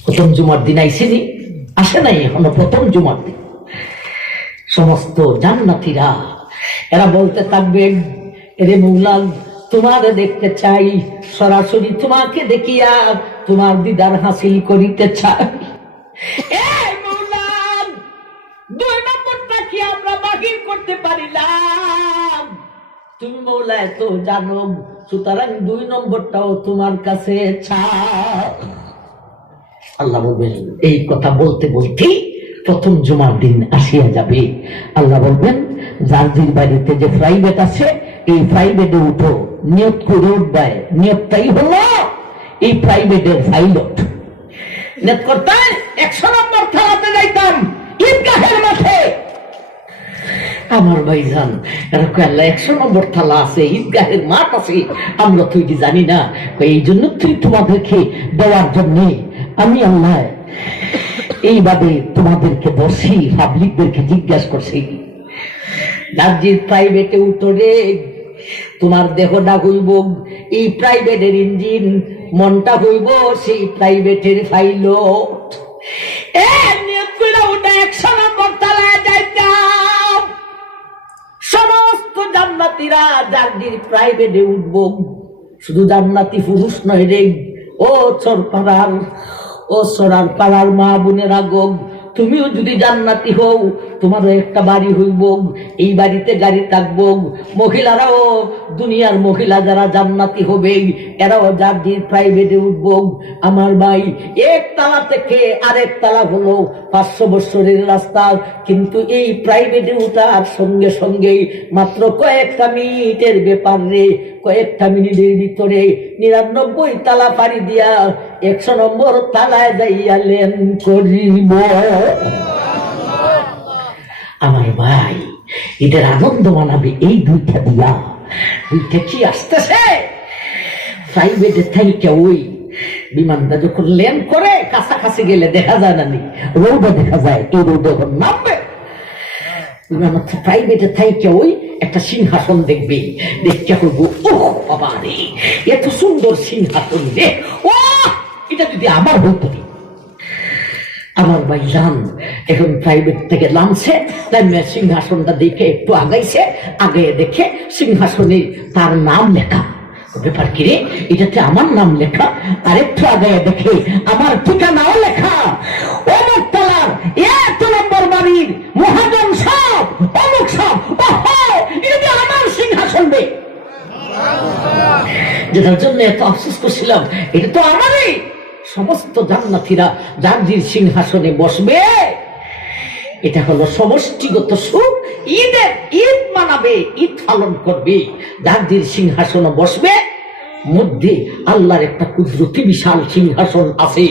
প্রথম জুমার দিন আইসিনি, আসে নাই এখনো, প্রথম জুমার দিন সমস্ত জান্নাতীরা এরা বলতে থাকবে, এরে মৌলা তোমার দেখতে চাই, সরাসরি তোমাকে দেখিয়া তোমার দিদার হাসিল করিতে চাই। এ মৌলা 2 নম্বরটা কি আমরা বাকির করতে পারিলাম? তুমি মৌলা এত জানো, সুতরাং 2 নম্বরটাও তোমার কাছে চাও। আল্লাহ বলবেন, এই কথা বলতে বলতেই প্রথম জুমার দিন আসিয়া যাবে। আল্লাহ বলবেন, যার বাড়িতে যে প্রাইভেট আছে, এই প্রাইভেটে উঠো, নিয়ত করে উঠবে। নিয়তটাই হলো এই প্রাইভেটের পাইলট। নিয়ত করতে 100 নম্বর থানাতে যাইতাম, ঈদগাহের মাঠে। আমার ভাইজান এরকম আল্লাহ 100 নম্বর থালা আছে, ঈদগাহের মাঠ আছে, আমরা তুই জানি না, এই জন্য তুই তোমাদেরকে দেওয়ার জন্য আমি আল্লাহ এইভাবে তোমাদেরকে বসি, পাবলিকদেরকে জিজ্ঞাসা করছি, রাজ্যের প্রাইভেটে উত্তরে তোমার দেহটা হইব এই প্রাইভেটের ইঞ্জিন, মনটা হইব সেই প্রাইভেটের পাইলট। ওটা 100 নম্বর তলায় যাইতাম, সমস্ত জান্নাতীরা যার প্রাইভেটে উঠব। শুধু জান্নাতি পুরুষ নয় রে, ও চরপাড়ার, ও সরার পাড়ার মা বোনেরা গো, তুমিও যদি জান্নাতি হও, তোমারও একটা বাড়ি হইব, এই বাড়িতে গাড়ি থাকবো। মহিলারাও, দুনিয়ার মহিলা যারা জান্নাতি হবে, এরাও যার প্রাইভেটে উঠব। আমার ভাই, 1 তালা থেকে আরেক তালা হলো 500 বছরের রাস্তা, কিন্তু এই প্রাইভেটে উঠার সঙ্গে সঙ্গে মাত্র কয়েকটা মিনিটের ব্যাপার রে, কয়েকটা মিনিটের ভিতরে 99 তালা পাড়ি দিয়া 100 নম্বর তালায় যাইয়া লেন করিব। আমার ভাই, এদের আনন্দ মানাবে এই 2টা দিয়া। 2টা কি আসতেছে প্রাইভেটের থেকে, ওই বিমানটা যখন ল্যান্ড করে কাছাকাছি গেলে দেখা যায় না, রোডে দেখা যায়, এই রোডে যখন নামবে বিমান প্রাইভেটের থেকে ওই একটা সিংহাসন দেখবে, দেখতে করবো, ওহ বাবা রে, এত সুন্দর সিংহাসন রে, ও এটা যদি আমার হইতো। আমার ভাইজান এখন প্রাইভেট থেকে নামছে, সিংহাসনটা দেখে একটু আগাইছে, আগে দেখে সিংহাসনে তার নাম লেখা। ব্যাপার কি রে, এটাতে আমার নাম লেখা। আর একটু আগে দেখে আমার ঠিকানাও লেখা, অমুক তলার 1 নম্বর বাড়ির মহাজন সব, অমুক সব। এটা আমার সিংহাসন রে, যেটার জন্য এত আফসোস করছিলাম, এটা তো আমারই। সমস্ত জান্নাতীরা যার সিংহাসনে বসবে, এটা হলো সমষ্টিগত সুখ। ঈদ মানাবে, ঈদ পালন করবে, যার সিংহাসনে বসবে। মধ্যে আল্লাহর একটা কুদরতি বিশাল সিংহাসন আছে।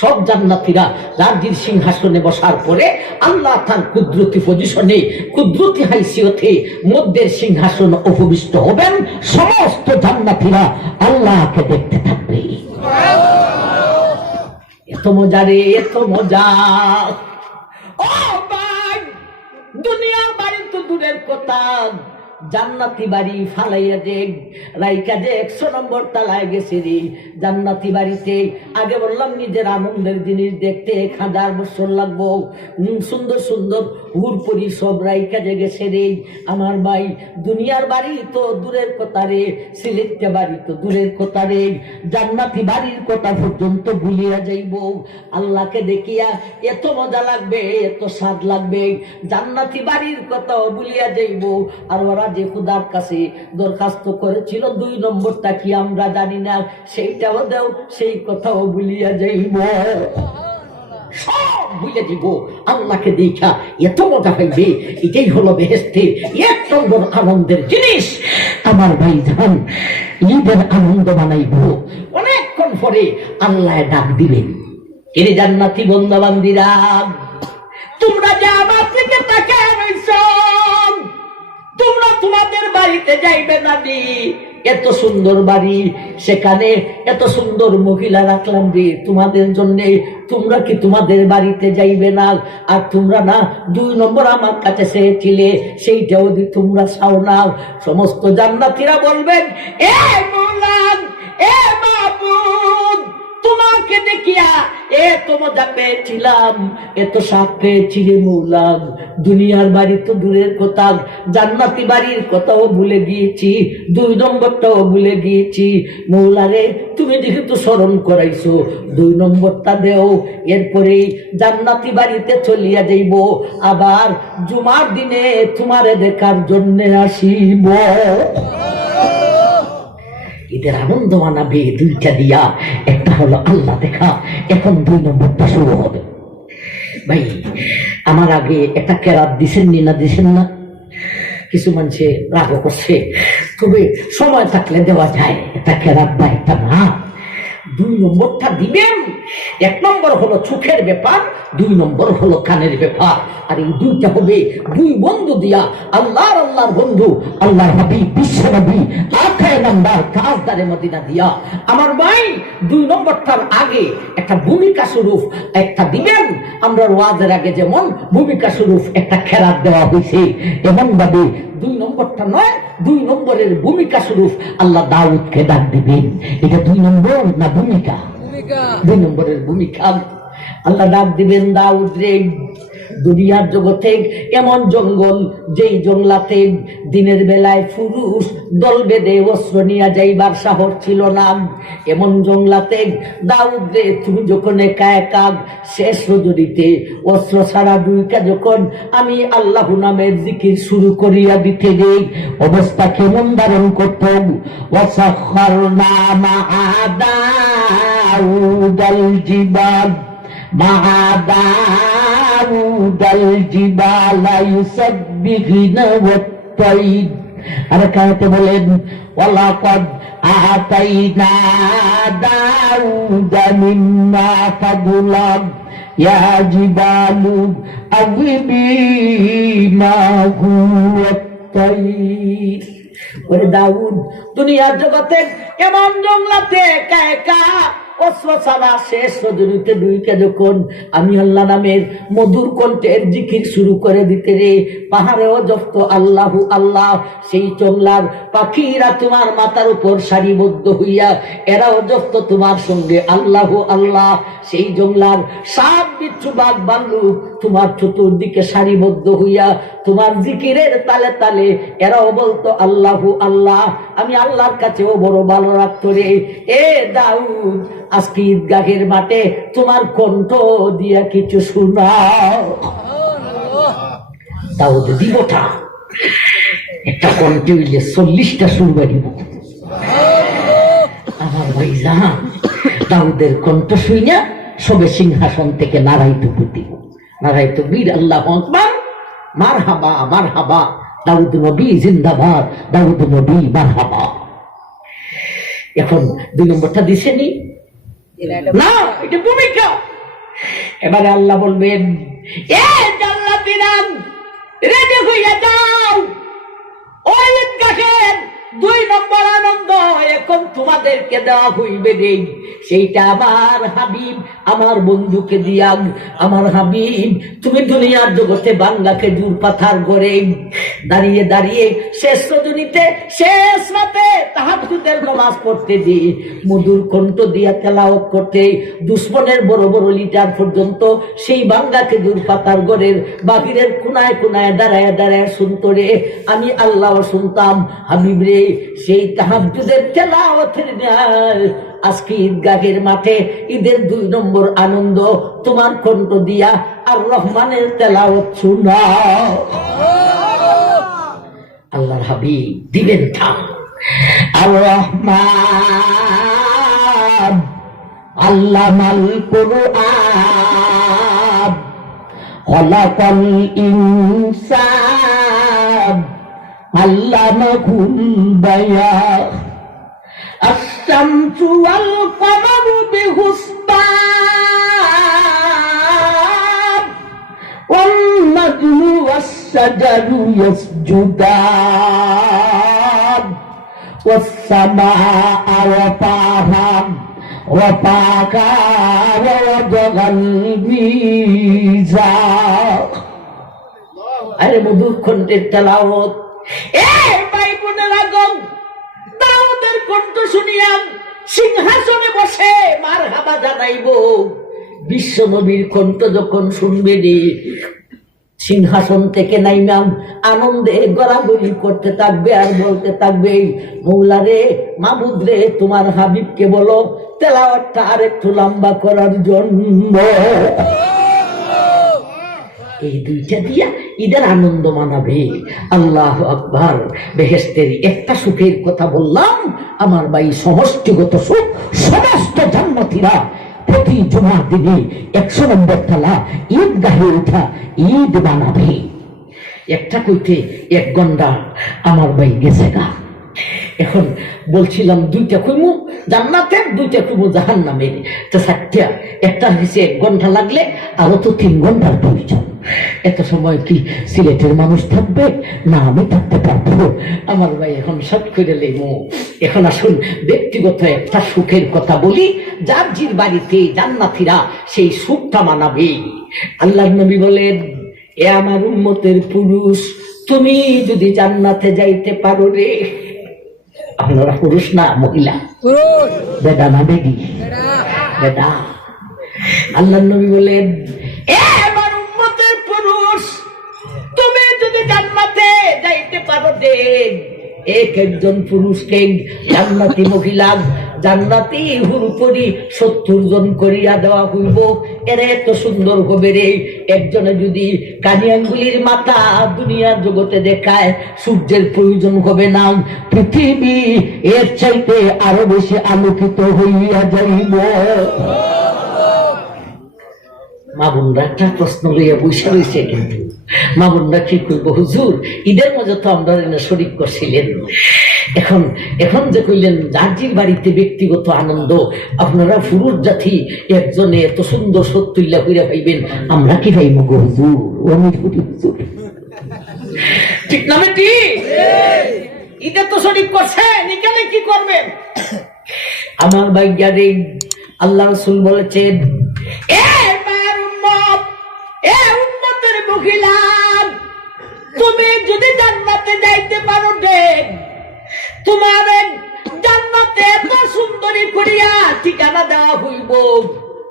সব জান্নাতীরা যার সিংহাসনে বসার পরে আল্লাহ তার কুদরতি পজিশনে, কুদরতি হাইসিয়তে মধ্যের সিংহাসন উপবিষ্ট হবেন। সমস্ত জান্নাতীরা আল্লাহকে দেখতে থাকবে। এত মজা রে, এত মজা। ও ভাই, দুনিয়ার বাড়ি তো দূরের কথা, জান্নাতি বাড়ি ফালাইয়া দেখ, রাইকা যে 100 নম্বর তালায় গেছে রে। জান্নাতি বাড়িতে আগে বললাম নিজের আনন্দের জিনিস দেখতে 1000 বছর লাগবো। সুন্দর সুন্দর হুরপুরি সব রাইকা যে গেছে রে। আমার ভাই দুনিয়ার বাড়ি তো দূরের কথা রে, সিলেটে বাড়ি তো দূরের কথা রে, জান্নাতি বাড়ির কথা পর্যন্ত ভুলিয়া যাইব। আল্লাহকে দেখিয়া এত মজা লাগবে, এত স্বাদ লাগবে, জান্নাতি বাড়ির কথাও ভুলিয়া যাইব। আর ওরা যে খুদার কাছে দরখাস্ত করেছিল 2 নম্বরটা কি আমরা জানি না, সেইটাও দেও, সেই কথাও ভুলিয়া যাইব, সব ভুলে দিব। আল্লাহকে দেখা এত মজা পাইবে, এটাই হলো বেহেশতের 1 নম্বর আনন্দের জিনিস। আমার ভাই জান, ঈদের আনন্দ বানাইব। অনেকক্ষণ পরে আল্লাহ ডাক দিবেন, এর জান্নাতি বন্দা বান্দিরা, তোমরা যে আমার থেকে তাকায় রইছ, তোমরা তোমাদের বাড়িতে যাইবে না নি। এত সুন্দর বাড়ি, সেখানে এত সুন্দর মহিলা রাখলাম রে তোমাদের জন্য, তোমরা কি তোমাদের বাড়িতে যাইবে না? আর তোমরা না 2 নম্বর আমার কাছে চেয়েছিলে, সেইটাও যদি তোমরা চাও না। সমস্ত জান্নাতীরা বলবেন, এ মওলা, এ মাবুদ, তোমাকে দেখিয়া এত মজা পেয়েছিলাম, এত স্বাদ পেয়েছি রে মওলা। দুনিয়ার বাড়ি তো দূরের কথা, জান্নাতি বাড়ির কথাও ভুলে গিয়েছি, 2 নম্বরটাও ভুলে গিয়েছি। মওলা রে, তুমি যেহেতু স্মরণ করাইছো, 2 নম্বরটা দেও, এরপরে জান্নাতি বাড়িতে চলিয়া যাইব। আবার জুমার দিনে তোমারে দেখার জন্য আসিব। ঈদের আনন্দ মানাবে 2টা দিয়া, একটা হলো আল্লাহ দেখা, এখন 2 নম্বরটা শুরু হবে। ভাই আমার আগে একটা কেরাত দিছেন না দিছেন না, কিছু মানুষে রাগ করছে, তবে সময় থাকলে দেওয়া যায় একটা কেরাত বা একটা না। 2 নম্বরটা দিবেন। 1 নম্বর হলো চোখের ব্যাপার, 2 নম্বর হলো কানের ব্যাপার। আর এই 2টা হবে 2 বন্ধু দিয়া, আল্লাহর বন্ধু, আল্লাহর হাবিব বিশ্ব নবী আখায়ে নামদার তাজদারে মদিনা দিয়া। আমার ভাই 2 নম্বরটার আগে একটা ভূমিকা স্বরূপ একটা দিবেন। আমরা ওয়াজের আগে যেমন ভূমিকা স্বরূপ একটা খেরাত দেওয়া হয়েছে, এমন ভাবে 2 নম্বরটা নয়, 2 নম্বরের ভূমিকা স্বরূপ আল্লাহ দাউদকে ডাক দিবেন। এটা 2 নম্বর না ভূমিকা? 2 নম্বরের ভূমিকা। আল্লাহ ডাক দিবেন, দাউদ রে, দুনিয়ার জগতে এমন জঙ্গল, যেই জঙ্গলাতে দিনের বেলায় পুরুষ দল বেঁধে অস্ত্র নিয়ে যাইবার সাহস ছিল না, এমন জঙ্গলাতে দাউদ রে, তুমি যখন একা একা শেষ রজনীতে অস্ত্র ছাড়া দুইটা যখন আমি আল্লাহ নামের জিকির শুরু করিয়া দিতে দেই, অবস্থা কেমন ধারণ করত? ওয়াসাখখারনা মা'a দাউদাল জিবাল, মা'a দাউদাল জিবালা ইউসাব্বিহুনা ওয়াত-তাইর। আর কাতে বলেন, ওয়ালাকাদ আতাইনা দাউদা মিন্না ফাদলা ইয়া জিবালু আওবি মাহু ওয়াত-তাইর। ওরে দাউদ, দুনিয়ার জগতে এমন জঙ্গলাতে একা একা অস্ত্র ছাড়া শেষ রজনীতে দুইটা যখন আমি আল্লাহ নামের মধুর কণ্ঠের জিকির শুরু করে দিতে রে, পাহাড়েও জপ্ত আল্লাহু আল্লাহ, সেই জঙ্গলার পাখিরা তোমার মাথার উপর সারিবদ্ধ হইয়া এরাও জপ্ত তোমার সঙ্গে আল্লাহু আল্লাহ, সেই জঙ্গলার সাপ বিচ্ছু বাঘ ভাল্লুক তোমার চতুর্দিকে সারিবদ্ধ হইয়া তোমার জিকিরের তালে তালে এরাও বলতো আল্লাহু আল্লাহ। আমি আল্লাহর কাছেও বড় ভালো রাখতো রে। এ দাউদ, আজকে ঈদগাহের মাঠে তোমার কণ্ঠ দিয়া কিছু শোনাও। দাউদ দিবটা একটা কণ্ঠে হইলে 40টা সুর বাড়িব। আমার ভাই জান, দাউদের কণ্ঠ শুইনা সবে সিংহাসন থেকে নারাইতে দিব, নারাইতে বীর আল্লাহু আকবার, মারহাবা মারহাবা, দাউদ নবী জিন্দাবাদ, দাউদ নবী মারহাবা। এখন 2 নম্বরটা দিছেনি না, এটা ভূমিকা। এবারে আল্লাহ বলবেন, এ জান্নাতীরা রেডি হইয়া যাও, ওই ঈদগাহের 2 নম্বর আনন্দ এখন তোমাদেরকে দেওয়া হইবে রে, সেইটা আমার হাবিব আমার বন্ধুকে দিয়া। আমার হাবিব, তুমি দুনিয়ার জগতে বাংলা খেজুর পাথার গড়ে দাঁড়িয়ে দাঁড়িয়ে শেষ রজনীতে শেষ রাতে তাহাজ্জুদের নামাজ পড়তে দি, মধুর কণ্ঠ দিয়া তেলাওয়াত করতে, দুশ্মনের বড় বড় লিটার পর্যন্ত সেই বাংলা খেজুর পাতার গড়ের বাহিরের কোনায় কোনায় দাঁড়ায় দাঁড়ায় শুনতো রে। আমি আল্লাহ শুনতাম। হাবিব রে, সেই তাহাজ্জুদের তেলাওয়াতের ন্যায় আজকে ঈদগাহের মাঠে ঈদের 2 নম্বর আনন্দ তোমার কণ্ঠ দিয়া আর রহমানের তেলাওয়াত শোনাও। আল্লাহর হাবিব দিবেন থাম। আর রহমান আল্লামাল কুরআন খলাকাল ইনসান আল্লামাহুল বায়ান আশ-শামসু ওয়াল কমারু বিহুসবান ওয়ান নাজমু ওয়াশ-শাজারু ইয়াসজুদান ওয়াস-সামাআ রাফা'হা ওয়াফা'কা ওয়াওয়াদা'আল মিজান। আরে মধুর কণ্ঠের তেলাওয়াত। ভাই বোনেরা গো, দাউদের কণ্ঠ শুনিয়া সিংহাসনে বসে মারহাবা জানাইব। বিশ্ব নবীর কণ্ঠ যখন শুনবে রে, সিংহাসন থেকে নাইমাম আনন্দে গড়াগড়ি করতে থাকবে আর বলতে থাকবে, মৌলা রে, মাবুদ রে, তোমার হাবিবকে বলো তেলাওয়াতটা আর একটু লম্বা করার জন্য। এই দুইটা দিয়া ঈদের আনন্দ মানাবে। আল্লাহু আকবার। বেহেশতের একটা সুখের কথা বললাম, আমার ভাই সমষ্টিগত সুখ। সমস্ত জান্নাতীরা প্রতি জুমার দিনে 100 নম্বর তালা ঈদগাহে উঠা ঈদ বানাবে। একটা কইতে 1 ঘন্টা আমার ভাই গেছে গা। এখন বলছিলাম 2টা কইমু জান্নাতের, 2টা কইমু জাহান্নামের। তো 4টা, একটা হয়েছে 1 ঘন্টা লাগলে আরো তো 3 ঘন্টার প্রয়োজন। এত সময় কি সিলেটের মানুষ থাকবে না আমি থাকতে পারবো? আমার ভাই এখন সব করে লেমু। এখন আসুন ব্যক্তিগত একটা সুখের কথা বলি, যার জির বাড়িতে জান্নাতীরা সেই সুখটা মানাবে। আল্লাহর নবী বলেন, এ আমার উম্মতের পুরুষ, তুমি যদি জান্নাতে যাইতে পারো রে। আপনারা পুরুষ না মহিলা? বেটা না বেটি? বেটা। আল্লাহর নবী বলেন, এ আমার উম্মতের পুরুষ, তুমি যদি জান্নাতে যাইতে পারো রে। একজন পুরুষকে জান্নাতি মহিলা জান্নাতি হুরুপরি 70 জন করিয়া দেওয়া হইব। এর এত সুন্দর হবে রে। একজনে যদি কানি আঙ্গুলির মাথা দুনিয়ার জগতে দেখায়, সূর্যের প্রয়োজন হবে না। পৃথিবী এর চাইতে আরো বেশি আলোকিত হইয়া যাইব। মা বোনরা একটা প্রশ্ন লইয়া বসে রয়েছে, কিন্তু মা বোনরা কি করবো? হুজুর, ঈদের মজা তো আমরা শরীক করছিলেন, এখন যে কইলেন জার্জির বাড়িতে ব্যক্তিগত আনন্দ, আপনারা পুরুষ জাতি একজনে এত সুন্দর সত্তুল্লা কইরা পাইবেন, আমরা কি পাইব গো হুজুর? হুজুর ঠিক না বেটি? ঈদে তো শরীক করছেন, এখানে কি করবেন? আমার ভাগ্যারে আল্লাহ রাসূল বলেছেন, তুমি যদি জান্নাতে যাইতে পারো রে, তোমার জান্নাতে এত সুন্দরী করিয়া ঠিকানা দেওয়া হইব।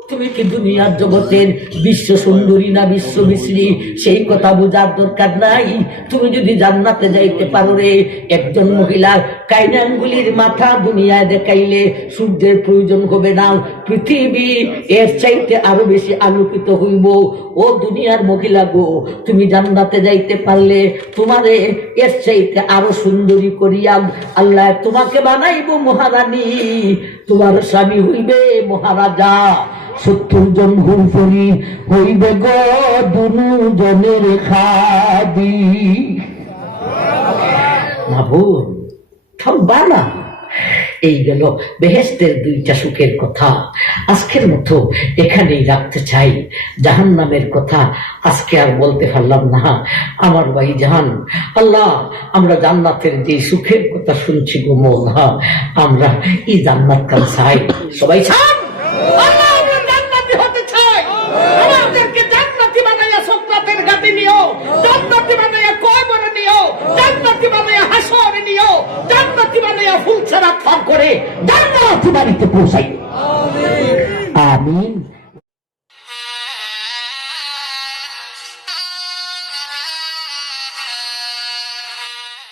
তুমি কি দুনিয়ার জগতের বিশ্ব সুন্দরী না বিশ্ব মিশ্রী, সেই কথা বোঝার দরকার নাই। তুমি যদি জান্নাতে যাইতে পারো রে, একজন মহিলার কাইনা আঙ্গুলির মাথা দুনিয়ায় দেখাইলে সূর্যের প্রয়োজন হবে না। পৃথিবী এর চাইতে আরো বেশি আলোকিত হইব। ও দুনিয়ার মহিলা গো, তুমি জান্নাতে যাইতে পারলে তোমারে এর চাইতে আরো সুন্দরী করিয়া আল্লাহ তোমাকে বানাইব মহারানী। তোমার স্বামী হইবে মহারাজা। 70 জন হুরফরি হইবে গো দুনু জনের খাদি। মা বোন থাকবা না, এই গেল বেহেশতের দুইটা সুখের কথা। আজকের মতো এখানেই রাখতে চাই। জাহান্নামের কথা আজকে আর বলতে পারলাম না। আমার ভাই জাহান, আল্লাহ আমরা জান্নাতের যে সুখের কথা শুনছি গো মৌলা, আমরা এই জান্নাত কাল চাই। সবাই চান আল্লাহ আমরা জান্নাতি হতে চাই। আমাদেরকে জান্নাতি বানাইয়া সুকরাতের ঘাটে নিও, জান্নাতি বানাইয়া কবরে নিও, জান্নাতি বানাইয়া হাসরে নিও, জান্নাতি বানাইয়া ফুলছাড়া থাপ করে জান্নাতি বাড়িতে পৌঁছাই। আমিন।